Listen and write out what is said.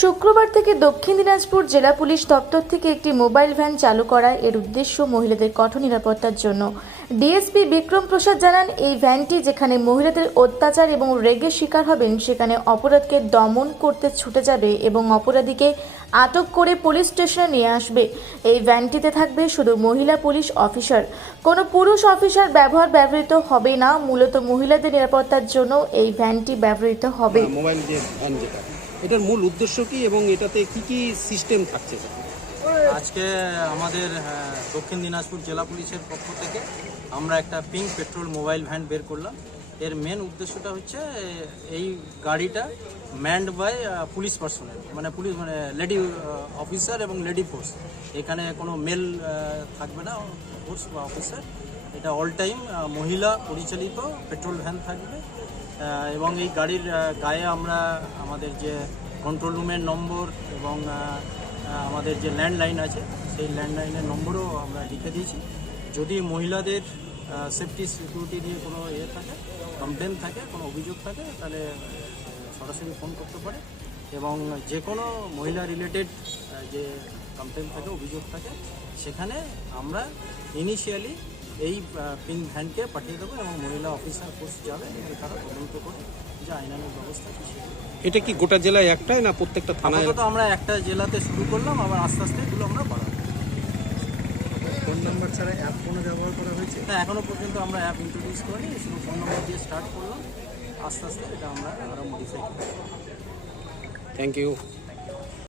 শুক্রবার থেকে দক্ষিণ দিনাজপুর জেলা পুলিশ দপ্তর থেকে একটি মোবাইল ভ্যান চালু করা এর উদ্দেশ্য মহিলাদের কঠোর নিরাপত্তার জন্য। ডিএসপি বিক্রম প্রসাদ জানান, এই ভ্যানটি যেখানে মহিলাদের অত্যাচার এবং রেগের শিকার হবেন, সেখানে অপরাধকে দমন করতে ছুটে যাবে এবং অপরাধীকে আটক করে পুলিশ স্টেশনে নিয়ে আসবে। এই ভ্যানটিতে থাকবে শুধু মহিলা পুলিশ অফিসার। কোনো পুরুষ অফিসার ব্যবহার ব্যবহৃত হবে না, মূলত মহিলাদের নিরাপত্তার জন্য এই ভ্যানটি ব্যবহৃত হবে। মোবাইল যে ভ্যান যেটা। এটার মূল উদ্দেশ্য কি এবং এটাতে কি কি সিস্টেম থাকছে? আজকে আমাদের দক্ষিণ দিনাজপুর জেলা পুলিশের পক্ষ থেকে আমরা একটা পিঙ্ক পেট্রোল মোবাইল ভ্যান বের করলাম। এর মেন উদ্দেশ্যটা হচ্ছে, এই গাড়িটা ম্যান্ড বাই পুলিশ পার্সোনাল মানে পুলিশ মানে লেডি অফিসার এবং লেডি ফোর্স এখানে কোনো মেল থাকবে না ফোর্স বা অফিসার এটা অল টাইম মহিলা পরিচালিত পেট্রোল ভ্যান থাকবে। এবং এই গাড়ির গায়ে আমরা আমাদের যে কন্ট্রোল রুমের নম্বর এবং আমাদের যে ল্যান্ডলাইন আছে, সেই ল্যান্ডলাইনের নম্বরও আমরা লিখে দিয়েছি। যদি মহিলাদের সেফটি সিকিউরিটি নিয়ে কোনো ইয়ে থাকে কমপ্লেন থাকে, কোনো অভিযোগ থাকে, তাহলে সরাসরি ফোন করতে পারে। এবং যে কোনো মহিলা রিলেটেড যে কমপ্লেন থাকে, অভিযোগ থাকে, সেখানে আমরা ইনিশিয়ালি এই পিন ভ্যানকে পাঠিয়ে দেবো এবং মহিলা অফিসার ফোর্স যাবে এবং তারা তদন্ত করে যে আইনানুগ ব্যবস্থা কি এটা কি গোটা জেলায় একটাই না প্রত্যেকটা থানায় আপাতত আমরা একটা জেলাতে শুরু করলাম আবার আস্তে আস্তে এগুলো আমরা বাড়াবো ফোন নাম্বার ছাড়া অ্যাপ কোনো ব্যবহার করা হয়েছে? না এখনও পর্যন্ত আমরা অ্যাপ ইন্ট্রোডিউস করিনি শুধু ফোন নম্বর দিয়ে স্টার্ট করলাম। আস্তে আস্তে এটা আমরা আরও মডিফাই করব। Thank you